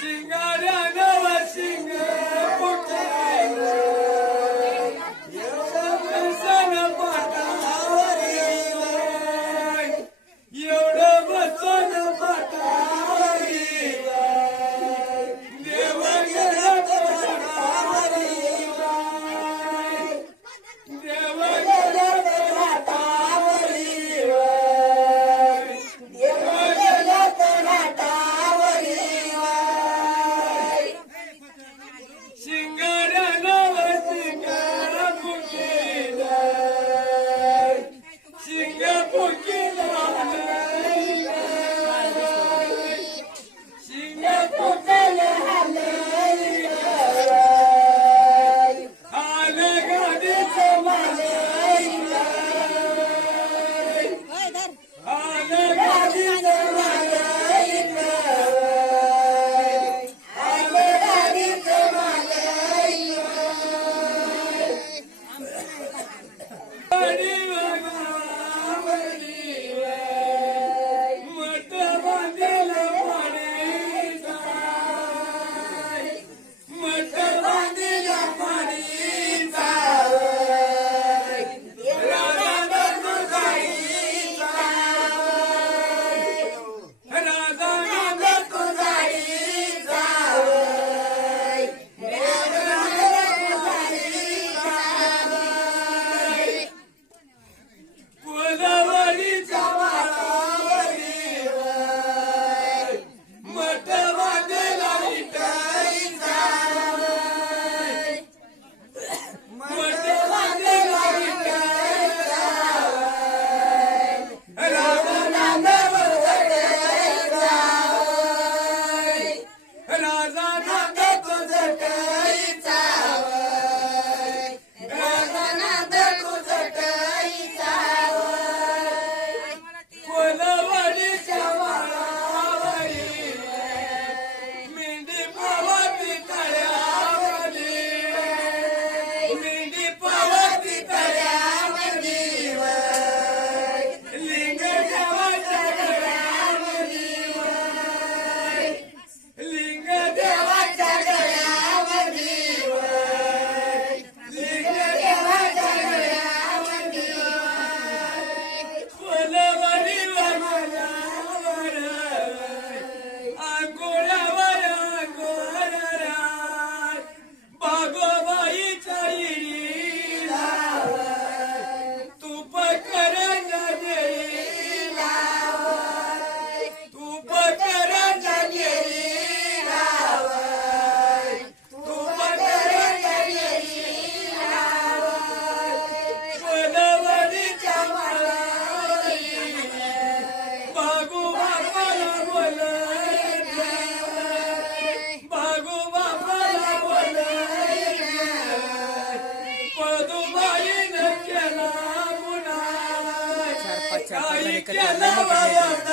Sing out! que